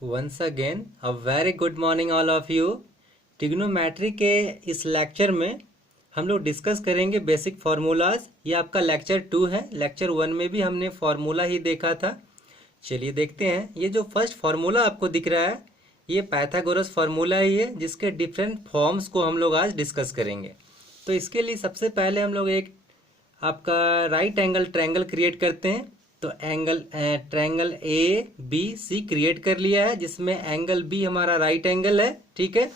Once again a very good morning all of you. Trigonometry के इस lecture में हम लोग डिस्कस करेंगे बेसिक फार्मूलाज। ये आपका लेक्चर 2 है। लेक्चर 1 में भी हमने फार्मूला ही देखा था। चलिए देखते हैं। ये जो फर्स्ट फार्मूला आपको दिख रहा है ये पाइथागोरस फार्मूला ही है, जिसके डिफरेंट फॉर्म्स को हम लोग आज डिस्कस करेंगे। तो इसके लिए सबसे पहले हम लोग एक आपका राइट एंगल ट्रायंगल क्रिएट करते हैं। तो angle triangle A B C create कर लिया है, जिसमें एंगल बी हमारा राइट एंगल है, ठीक है।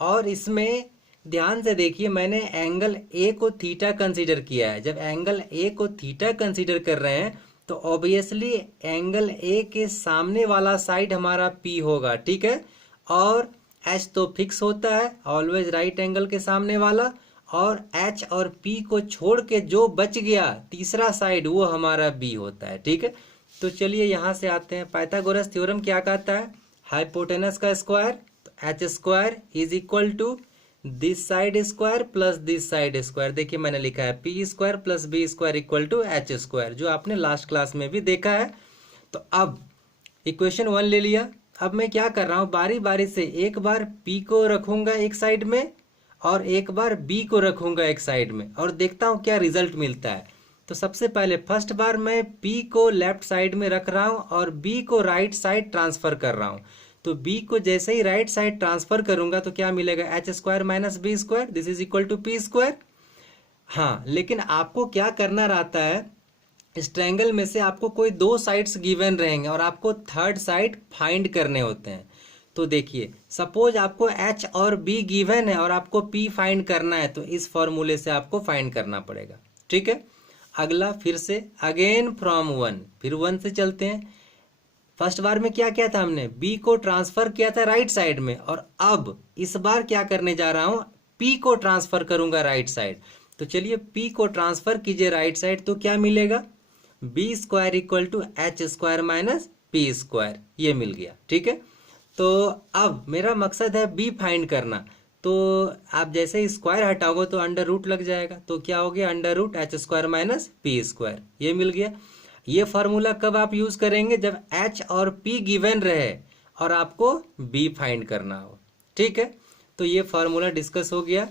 और इसमें ध्यान से देखिए, मैंने एंगल ए को थीटा कंसीडर किया है। जब एंगल ए को थीटा कंसीडर कर रहे हैं तो ऑब्वियसली एंगल ए के सामने वाला साइड हमारा पी होगा, ठीक है। और एच तो फिक्स होता है, ऑलवेज राइट एंगल के सामने वाला। और एच और पी को छोड़ के जो बच गया तीसरा साइड वो हमारा बी होता है, ठीक है। तो चलिए यहाँ से आते हैं। पाइथागोरस थ्योरम क्या कहता है? हाइपोटेनस का स्क्वायर तो H square is equal to this side square plus this side square. देखिए मैंने लिखा है P square plus B square equal to H square, जो आपने लास्ट क्लास में भी देखा है। तो अब इक्वेशन 1 ले लिया। अब मैं क्या कर रहा हूँ, बारी बारी से एक बार पी को रखूंगा एक साइड में और एक बार बी को रखूंगा एक साइड में, और देखता हूँ क्या रिजल्ट मिलता है। तो सबसे पहले फर्स्ट बार मैं पी को लेफ्ट साइड में रख रहा हूँ और बी को राइट साइड ट्रांसफर कर रहा हूँ। तो बी को जैसे ही राइट साइड ट्रांसफर करूंगा तो क्या मिलेगा? H square minus B square, this is equal to P square. हाँ, लेकिन आपको क्या करना रहता है, इस ट्रायंगल में से आपको कोई दो साइड्स गिवन रहेंगे और आपको थर्ड साइड फाइंड करने होते हैं। तो देखिए, सपोज आपको एच और बी गिवन है और आपको पी फाइंड करना है, तो इस फॉर्मूले से आपको फाइंड करना पड़ेगा, ठीक है। अगला फिर से अगेन फ्रॉम 1, फिर 1 से चलते हैं। फर्स्ट बार में क्या किया था हमने? बी को ट्रांसफर किया था राइट साइड में, और अब इस बार क्या करने जा रहा हूं, पी को ट्रांसफर करूंगा राइट साइड। तो चलिए पी को ट्रांसफर कीजिए राइट साइड, तो क्या मिलेगा? B square equal to H square minus P square, ये मिल गया, ठीक है। तो अब मेरा मकसद है बी फाइंड करना। तो आप जैसे ही स्क्वायर हटाओगे तो अंडर रूट लग जाएगा, तो क्या हो गया? Under root H square minus P square, ये मिल गया। ये फार्मूला कब आप यूज करेंगे? जब एच और पी गिवन रहे और आपको बी फाइंड करना हो, ठीक है। तो ये फार्मूला डिस्कस हो गया।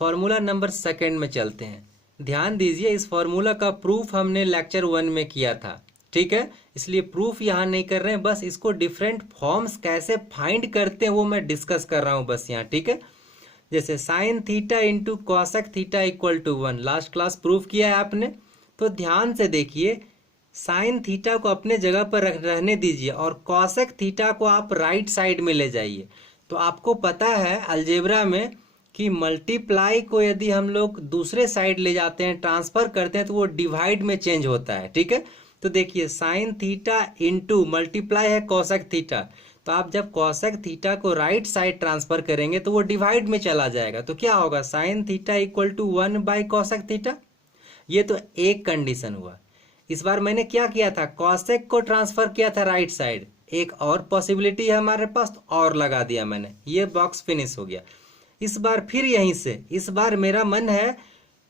फार्मूला नंबर सेकंड में चलते हैं। ध्यान दीजिए, इस फार्मूला का प्रूफ हमने लेक्चर 1 में किया था, ठीक है। इसलिए प्रूफ यहाँ नहीं कर रहे हैं, बस इसको डिफरेंट फॉर्म्स कैसे फाइंड करते हैं वो मैं डिस्कस कर रहा हूँ बस यहाँ, ठीक है। जैसे sine theta into cosec theta equal to 1, last class proof किया है आपने। तो ध्यान से देखिए, साइन थीटा को अपने जगह पर रहने दीजिए और कॉसेक थीटा को आप राइट साइड में ले जाइए। तो आपको पता है अलजेब्रा में कि मल्टीप्लाई को यदि हम लोग दूसरे साइड ले जाते हैं, ट्रांसफर करते हैं, तो वो डिवाइड में चेंज होता है, ठीक है। तो देखिए साइन थीटा इंटू मल्टीप्लाई है कॉसेक थीटा, तो आप जब कॉसेक थीटा को राइट साइड ट्रांसफर करेंगे तो वो डिवाइड में चला जाएगा। तो क्या होगा? Sine theta equal to 1 by cosec theta. ये तो एक कंडीशन हुआ। इस बार मैंने क्या किया था? कॉसेक को ट्रांसफर किया था राइट साइड। एक और पॉसिबिलिटी है हमारे पास, तो और लगा दिया मैंने, ये बॉक्स फिनिश हो गया। इस बार फिर यहीं से, इस बार मेरा मन है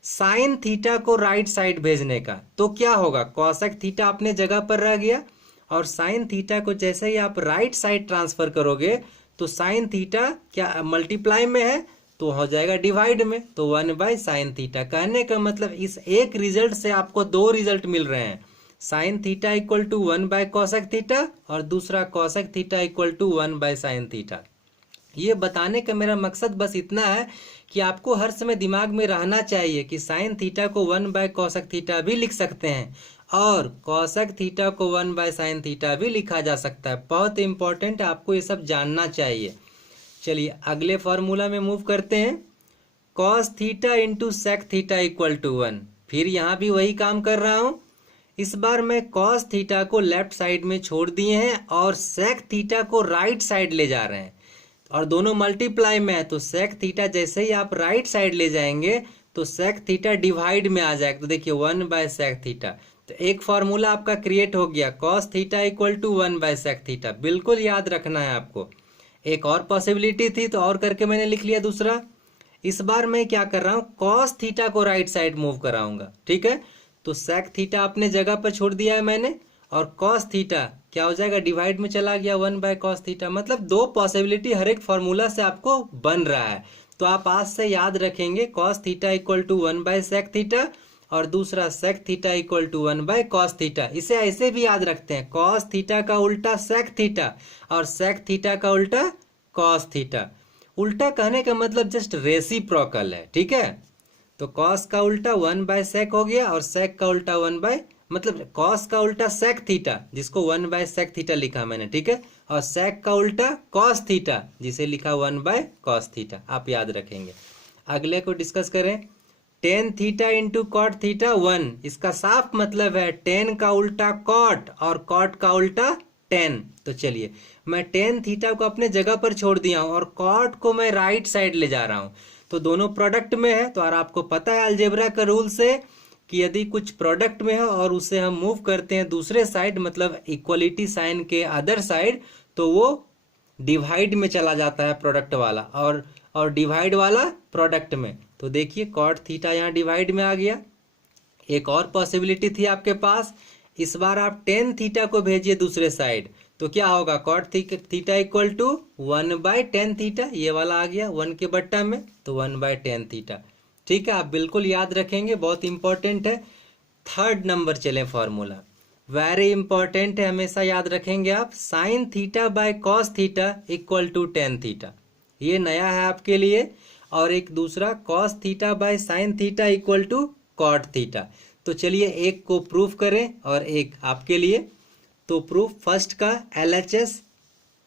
साइन थीटा को राइट साइड भेजने का। तो क्या होगा? कॉसेक थीटा अपने जगह पर रह गया और साइन थीटा को जैसे ही आप राइट साइड ट्रांसफर करोगे तो साइन थीटा क्या मल्टीप्लाई में है तो हो जाएगा डिवाइड में, तो 1 बाई साइन थीटा। कहने का मतलब इस एक रिजल्ट से आपको दो रिजल्ट मिल रहे हैं, sine theta equal to 1 by cosec theta और दूसरा cosec theta equal to 1 by sine theta. ये बताने का मेरा मकसद बस इतना है कि आपको हर समय दिमाग में रहना चाहिए कि साइन थीटा को 1 बाय कॉसेक थीटा भी लिख सकते हैं और कॉसेक थीटा को 1 बाय साइन थीटा भी लिखा जा सकता है। बहुत इंपॉर्टेंट, आपको ये सब जानना चाहिए। चलिए अगले फॉर्मूला में मूव करते हैं। Cos theta into sec theta equal to 1, फिर यहाँ भी वही काम कर रहा हूँ। इस बार मैं कॉस थीटा को लेफ्ट साइड में छोड़ दिए हैं और सेक थीटा को राइट साइड ले जा रहे हैं, और दोनों मल्टीप्लाई में है। तो सेक थीटा जैसे ही आप राइट साइड ले जाएंगे तो सेक थीटा डिवाइड में आ जाएगा। तो देखिए 1 बाय सेक थीटा, तो एक फॉर्मूला आपका क्रिएट हो गया, cos theta equal to 1 by sec theta. बिल्कुल याद रखना है आपको। एक और पॉसिबिलिटी थी तो और करके मैंने लिख लिया दूसरा। इस बार मैं क्या कर रहा हूँ, कॉस थीटा को राइट साइड मूव कराऊंगा, ठीक है। तो सेक थीटा अपने जगह पर छोड़ दिया है मैंने और कॉस थीटा क्या हो जाएगा, डिवाइड में चला गया 1/cos थीटा। मतलब दो पॉसिबिलिटी हर एक फॉर्मूला से आपको बन रहा है। तो आप आज से याद रखेंगे cos theta equal to 1/sec theta और दूसरा sec theta equal to 1/cos theta. इसे ऐसे भी याद रखते हैं, cos थीटा का उल्टा sec थीटा और sec थीटा का उल्टा cos थीटा। उल्टा कहने का मतलब जस्ट रेसिप्रोकल है, ठीक है। तो cos का उल्टा 1/sec हो गया और sec का उल्टा मतलब cos का उल्टा sec थीटा, जिसको 1/sec थीटा लिखा मैंने, ठीक है। और sec का उल्टा cos थीटा, जिसे लिखा 1/cos थीटा। आप याद रखेंगे। अगले को डिस्कस करें। tan theta into cot theta 1, इसका साफ मतलब है tan का उल्टा cot और cot का उल्टा tan। तो चलिए मैं tan थीटा को अपने जगह पर छोड़ दिया हूं और cot को मैं राइट साइड ले जा रहा हूं। तो दोनों प्रोडक्ट में है, तो और आपको पता है अलजेब्रा का रूल से कि यदि कुछ प्रोडक्ट में है और उसे हम मूव करते हैं दूसरे साइड, मतलब इक्वलिटी साइन के अदर साइड, तो वो डिवाइड में चला जाता है प्रोडक्ट वाला और डिवाइड वाला प्रोडक्ट में। तो देखिए कॉट थीटा यहाँ डिवाइड में आ गया। एक और पॉसिबिलिटी थी आपके पास, इस बार आप टेन थीटा को भेजिए दूसरे साइड, तो क्या होगा, cot theta equal to 1/tan theta, ये वाला आ गया 1 के बट्टा में, तो 1/tan थीटा। ठीक है, आप बिल्कुल याद रखेंगे, बहुत इंपॉर्टेंट है। थर्ड नंबर चले फॉर्मूला, वेरी इंपॉर्टेंट है, हमेशा याद रखेंगे आप। Sine theta by cos theta equal to tan theta, ये नया है आपके लिए। और एक दूसरा cos theta by sine theta equal to cot theta. तो चलिए एक को प्रूफ करें और एक आपके लिए। तो प्रूफ फर्स्ट का LHS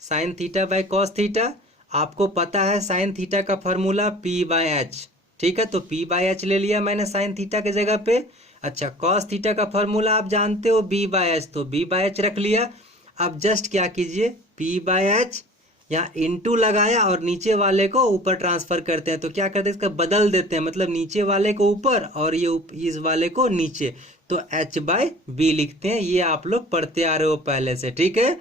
sign theta by cos theta, आपको पता है साइन थीटा का फॉर्मूला P/H, ठीक है। तो P/H ले लिया मैंने साइन थीटा के जगह पे। अच्छा, कॉस थीटा का फॉर्मूला आप जानते हो B/H, तो B/H रख लिया। अब जस्ट क्या कीजिए, P/H यहाँ इंटू लगाया और नीचे वाले को ऊपर ट्रांसफर करते हैं। तो क्या करते हैं, इसका बदल देते हैं, मतलब नीचे वाले को ऊपर और ये इस वाले को नीचे, तो H/B लिखते हैं। ये आप लोग पढ़ते आ रहे हो पहले से, ठीक है।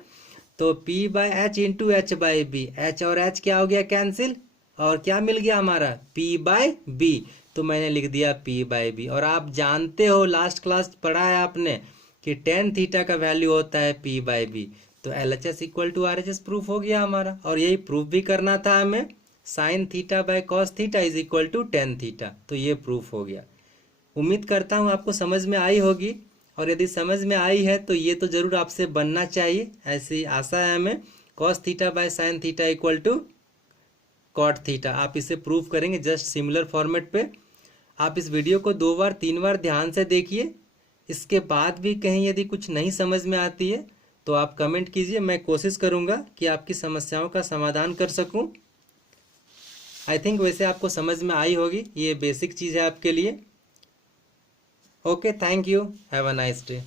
तो P/H इंटू H/B, H और H क्या हो गया, कैंसिल, और क्या मिल गया हमारा, P/B। तो मैंने लिख दिया P/B। और आप जानते हो लास्ट क्लास पढ़ा है आपने कि tan थीटा का वैल्यू होता है P/B। तो LHS इक्वल टू RHS प्रूफ हो गया हमारा। और यही प्रूफ भी करना था हमें, sine theta by cos theta is equal to tan theta. तो ये प्रूफ हो गया। उम्मीद करता हूँ आपको समझ में आई होगी, और यदि समझ में आई है तो ये तो जरूर आपसे बनना चाहिए, ऐसी आशा है हमें। Cos theta by sine theta equal to cot theta, आप इसे प्रूफ करेंगे जस्ट सिमिलर फॉर्मेट पे। आप इस वीडियो को 2 बार 3 बार ध्यान से देखिए। इसके बाद भी कहीं यदि कुछ नहीं समझ में आती है तो आप कमेंट कीजिए, मैं कोशिश करूंगा कि आपकी समस्याओं का समाधान कर सकूं। आई थिंक वैसे आपको समझ में आई होगी, ये बेसिक चीज़ है आपके लिए। Okay, thank you, have a nice day.